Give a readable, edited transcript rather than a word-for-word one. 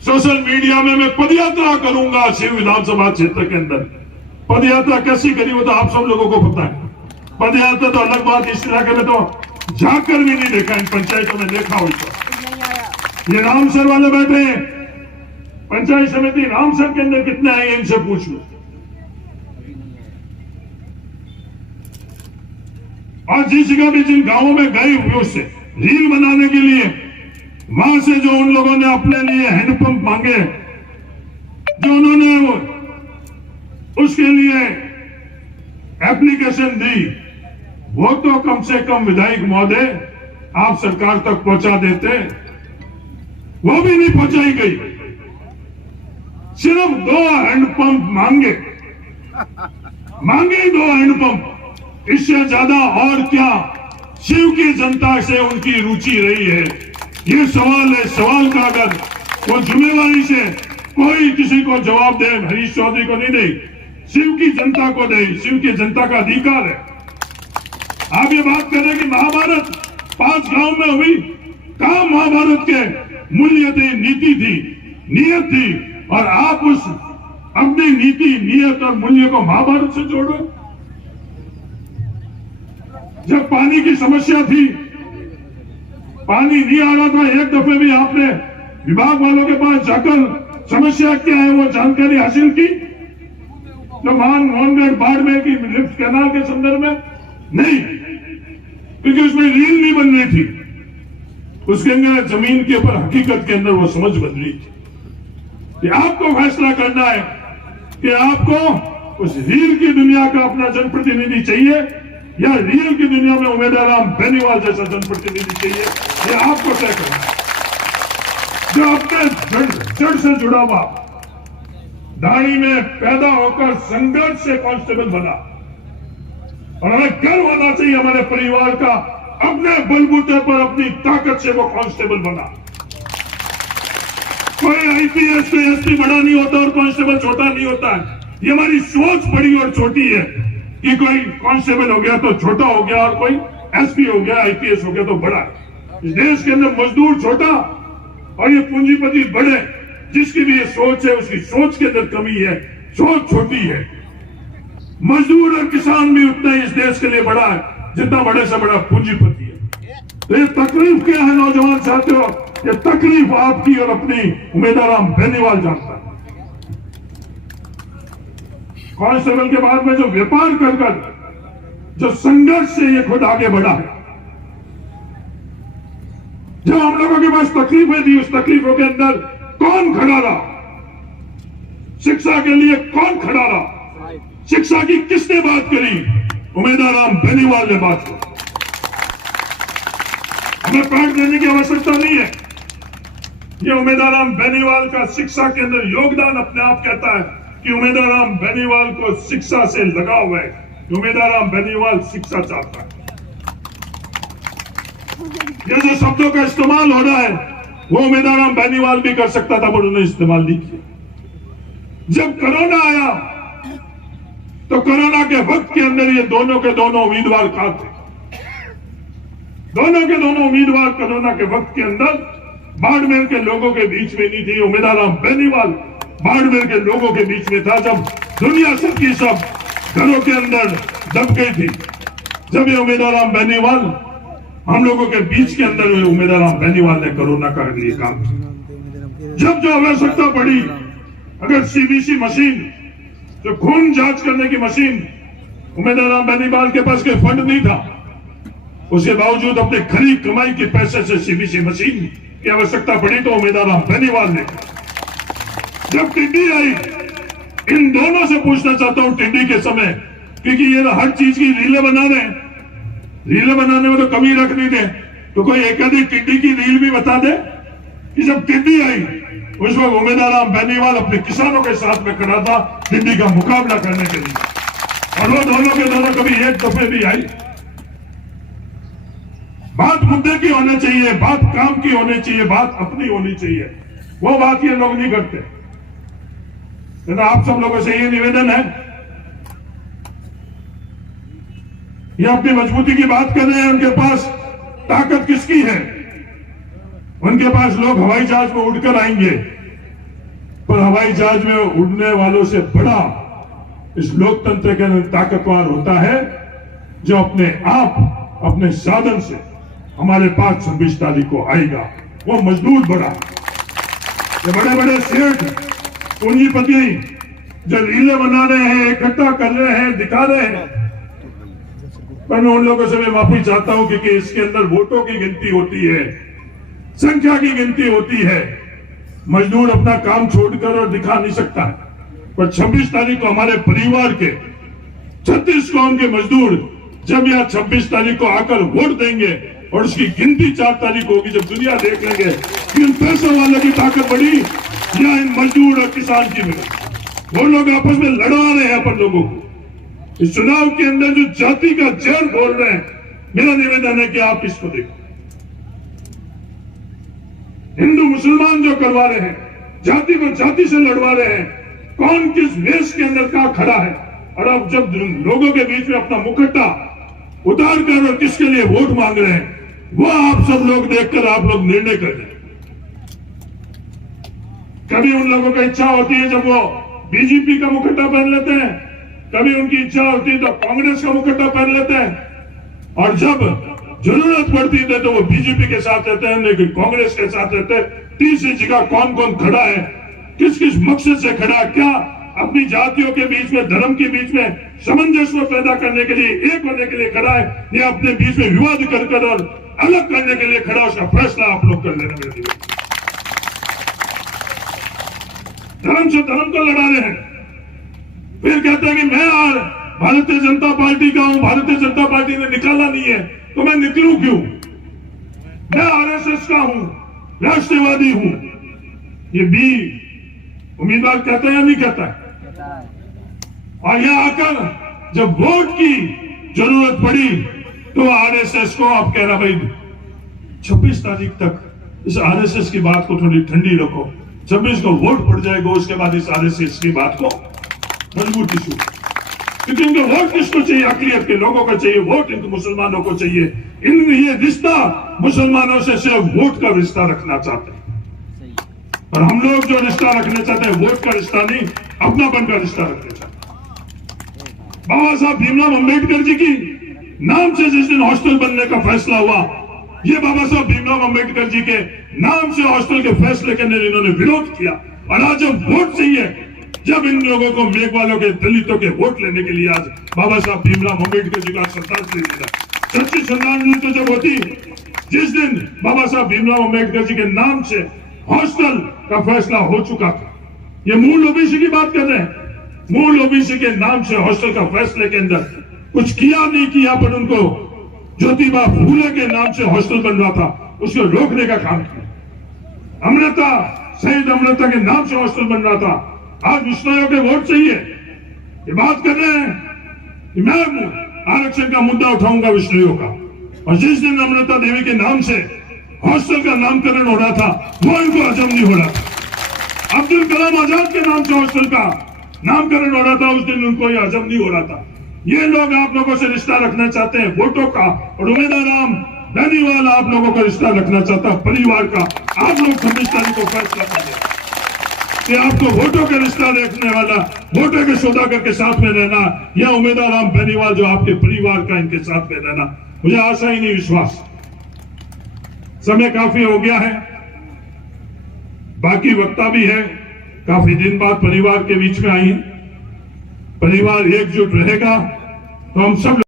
Social media में मैं पदयात्रा करूंगा शिव विधानसभा क्षेत्र के अंदर। पदयात्रा कैसी करी वो तो आप सब लोगों को पता है। पदयात्रा तो अलग बात, इस इलाके में तो जाकर भी नहीं देखा, इन पंचायतों में देखा हो तो। ये रामसर वाले बैठे हैं, पंचायत समिति रामसर के अंदर कितने आए इनसे पूछ लो। और जिस जगह भी जिन गांवों में गए हुए उससे रील बनाने के लिए, वहां से जो उन लोगों ने अपने लिए हैंडपंप मांगे, जो उन्होंने उसके लिए एप्लीकेशन दी, वो तो कम से कम विधायक महोदय आप सरकार तक पहुंचा देते, वो भी नहीं पहुंचाई गई। सिर्फ 2 हैंडपंप मांगे 2 हैंडपंप, इससे ज्यादा और क्या शिव की जनता से उनकी रुचि रही है? ये सवाल है। सवाल का अगर वो जिम्मेवारी से कोई किसी को जवाब दे, हरीश चौधरी को नहीं दे, शिव की जनता को दे। शिव की जनता का अधिकार है। आप ये बात कर रहे कि महाभारत 5 गांव में हुई, कहां महाभारत के मूल्य थे, नीति थी, नियत थी, और आप उस अपनी नीति, नियत और मूल्य को महाभारत से जोड़ रहे। जब पानी की समस्या थी, पानी नहीं आ रहा था, एक दफे भी आपने विभाग वालों के पास जाकर समस्या क्या है वो जानकारी हासिल की? जो मोहनगढ़ बाड़मेर की लिफ्ट कैनाल के संदर्भ में नहीं, क्योंकि उसमें रील नहीं बन रही थी। उसके अंदर जमीन के ऊपर हकीकत के अंदर वो समझ बन रही थी कि आपको फैसला करना है कि आपको उस रील की दुनिया का अपना जनप्रतिनिधि चाहिए या रील की दुनिया में उमेदवार राम बेनीवाल जैसा जनप्रतिनिधि चाहिए। ये आपको तय करना है। जो अपने जड़ से जुड़ा हुआ, दाढ़ी में पैदा होकर संघर्ष से कांस्टेबल बना, और हमें गर्व होना चाहिए हमारे परिवार का, अपने बलबूते पर अपनी ताकत से वो कांस्टेबल बना। कोई आईपीएस कोई एसपी बड़ा नहीं होता और कांस्टेबल छोटा नहीं होता है। ये हमारी सोच बड़ी और छोटी है कि कोई कांस्टेबल हो गया तो छोटा हो गया और कोई एसपी हो गया, आईपीएस हो गया तो बड़ा। इस देश के अंदर मजदूर छोटा और ये पूंजीपति बड़े। जिसकी भी ये सोच है उसकी सोच के अंदर कमी है, सोच छोटी है। मजदूर और किसान भी उतना ही इस देश के लिए बड़ा है जितना बड़े से बड़ा पूंजीपति है। तो ये तकलीफ क्या है नौजवान साथियों? ये तकलीफ आपकी और अपनी उमेदवार राम बेनीवाल जानता है। कांस्टेबल के बाद में जो व्यापार कर जो संघर्ष से ये खुद आगे बढ़ा है, जो हम लोगों के पास तकलीफें थी, उस तकलीफों के अंदर कौन खड़ा रहा? शिक्षा के लिए कौन खड़ा रहा? शिक्षा की किसने बात करी? उमेदवार राम बेनीवाल ने बात की। हमें पैठ देने की आवश्यकता नहीं है। ये उमेदवार राम बेनीवाल का शिक्षा के अंदर योगदान अपने आप कहता है कि उमेदवार राम बेनीवाल को शिक्षा से लगाव है। उमेदवार राम बेनीवाल शिक्षा चाहता है। ये जो शब्दों का इस्तेमाल हो रहा है वो उमेदवार राम बेनीवाल भी कर सकता था, पर उन्होंने इस्तेमाल नहीं किया। जब कोरोना आया तो कोरोना के वक्त के अंदर ये दोनों के दोनों उम्मीदवार कहां थे? दोनों के दोनों उम्मीदवार कोरोना के वक्त के अंदर बाड़मेर के लोगों के बीच में नहीं थी। उमेदवार राम बेनीवाल बाड़मेर के लोगों के बीच में था जब दुनिया सबकी सब घरों के अंदर दब गई थी। जब ये उमेदवार राम बेनीवाल हम लोगों के बीच के अंदर हुए, उमेदवार राम बेनीवाल ने कोरोना का लिए काम किया। जब जो आवश्यकता पड़ी, अगर सीबीसी मशीन जो खून जांच करने की मशीन उमेदवार राम बेनीवाल के पास कोई फंड नहीं था, उसके बावजूद अपने खरी कमाई के पैसे से सीबीसी मशीन की आवश्यकता पड़ी तो उमेदवार राम बेनीवाल ने। जब टिड्डी आई, इन दोनों से पूछना चाहता हूं टिड्डी के समय, क्योंकि ये हर चीज की रीलें बना रहे हैं, रीलें बनाने में तो कमी रख नहीं दे, तो कोई एक आधी टिड्डी की रील भी बता दे कि जब टिड्डी आई उस वक्त उमेदवार राम बेनीवाल अपने किसानों के साथ में खड़ा था टिड्डी का मुकाबला करने के लिए, और वो दोनों के दोनों कभी एक दफे भी आई। बात मुद्दे की होनी चाहिए, बात काम की होनी चाहिए, बात अपनी होनी चाहिए। वो बात ये लोग नहीं करते। तो आप सब लोगों से ये निवेदन है, ये अपनी मजबूती की बात कर रहे हैं, उनके पास ताकत किसकी है? उनके पास लोग हवाई जहाज में उड़कर आएंगे, पर हवाई जहाज में उड़ने वालों से बड़ा इस लोकतंत्र के अंदर ताकतवर होता है जो अपने आप अपने साधन से हमारे पास 26 तारीख को आएगा। वो मजदूर बड़ा, ये बड़े बड़े सेठ पूंजीपति जो रीले बना रहे हैं, इकट्ठा कर रहे हैं, दिखा रहे हैं, पर मैं उन लोगों से मैं माफी चाहता हूं क्योंकि इसके अंदर वोटों की गिनती होती है, संख्या की गिनती होती है। मजदूर अपना काम छोड़कर और दिखा नहीं सकता है, पर 26 तारीख को हमारे परिवार के 36 कौम के मजदूर जब यहाँ 26 तारीख को आकर वोट देंगे और उसकी गिनती 4 तारीख को होगी, जब दुनिया देख लेंगे कि इन पैसों वालों की ताकत बढ़ी या इन मजदूर और किसान की मिली। वो लोग आपस में लड़वा रहे हैं अपन लोगों को। इस चुनाव के अंदर जो जाति का जहर बोल रहे हैं, मेरा निवेदन है कि आप इसको देखो। हिंदू मुसलमान जो करवा रहे हैं, जाति को जाति से लड़वा रहे हैं, कौन किस वेश के अंदर कहां खड़ा है, और अब जब लोगों के बीच में अपना मुखट्टा उतार कर और किसके लिए वोट मांग रहे हैं, वो आप सब लोग देखकर आप लोग निर्णय कर लें। कभी उन लोगों की इच्छा होती है जब वो बीजेपी का मुखट्टा पहन लेते हैं, कभी उनकी इच्छा होती है तो कांग्रेस का मुखट्टा पहन लेते हैं, और जब जरूरत पड़ती है तो वो बीजेपी के साथ रहते हैं, लेकिन कांग्रेस के साथ रहते हैं। तीसरी जगह कौन कौन खड़ा है, किस किस मकसद से खड़ा है, क्या अपनी जातियों के बीच में, धर्म के बीच में सामंजस्य पैदा करने के लिए, एक होने के लिए खड़ा है, या अपने बीच में विवाद कर और अलग करने के लिए खड़ा, उसका फैसला आप लोग कर लेना। मेरे लिए धर्म से धर्म को लड़ा रहे हैं, फिर कहते हैं कि मैं भारतीय जनता पार्टी का हूं, भारतीय जनता पार्टी ने निकाला नहीं है तो मैं निकलूं क्यों, मैं आरएसएस का हूं, राष्ट्रवादी हूं। ये बी उम्मीदवार कहता है या नहीं कहता है? और यहां आकर जब वोट की जरूरत पड़ी तो आरएसएस को आप कह रहा भाई 26 तारीख तक इस आरएसएस की बात को थोड़ी ठंडी रखो, 26 को वोट पड़ जाएगा, उसके बाद इस आरएसएस की बात को मजबूती से, क्योंकि इनको वोट किसको चाहिए? अकलियत के लोगों को चाहिए वोट, इनको मुसलमानों को चाहिए। इन ये रिश्ता मुसलमानों से सिर्फ वोट का रिश्ता रखना चाहते हैं, और हम लोग जो रिश्ता रखना चाहते हैं वोट का रिश्ता नहीं, अपनापन का रिश्ता रखना चाहते हैं। बाबा साहब भीमराव अंबेडकर जी की नाम से जिस दिन हॉस्टल बनने का फैसला हुआ, ये बाबा साहब भीमराव अंबेडकर जी के नाम से हॉस्टल के फैसले के अंदर इन्होंने विरोध किया, और आज जब वोट चाहिए, जब इन लोगों को मेघवालों के, दलितों के वोट लेने के लिए आज बाबा साहब भीमराव अंबेडकर जी का श्रद्धांजलि देना, सच्ची श्रद्धांजलि तो जब होती जिस दिन बाबा साहब भीमराव अंबेडकर जी के नाम से हॉस्टल का फैसला हो चुका था। ये मूल ओबीसी की बात कर रहे हैं, मूल ओबीसी के नाम से हॉस्टल का फैसले के अंदर कुछ किया नहीं किया, पर उनको ज्योतिबा फूले के नाम से हॉस्टल बन रहा था, उसको रोकने का काम किया। अमृता, शहीद अमृता के नाम से हॉस्टल बन रहा था, आज विष्णुओं के वोट चाहिए, ये बात कर रहे हैं कि मैं आरक्षण का मुद्दा उठाऊंगा विष्णुओं का, और जिस दिन अमृता देवी के नाम से हॉस्टल का नामकरण हो रहा था वो इनको हजम नहीं हो रहा था। अब्दुल कलाम आजाद के नाम से हॉस्टल का नामकरण हो रहा था, उस दिन उनको ये हजम नहीं हो रहा था। ये लोग आप लोगों से रिश्ता रखना चाहते हैं वोटों का, और उम्मीदवार राम बेनीवाल आप लोगों का रिश्ता रखना चाहता है परिवार का। आप लोग 26 तारीख को फैसला करें कि आपको वोटों का रिश्ता रखने वाला, वोटों के सौदागर के साथ में रहना, या उम्मीदवार राम बेनीवाल जो आपके परिवार का, इनके साथ में रहना। मुझे आशा ही नहीं, विश्वास। समय काफी हो गया है, बाकी वक्ता भी है, काफी दिन बाद परिवार के बीच में आई है, परिवार एकजुट रहेगा तो हम सब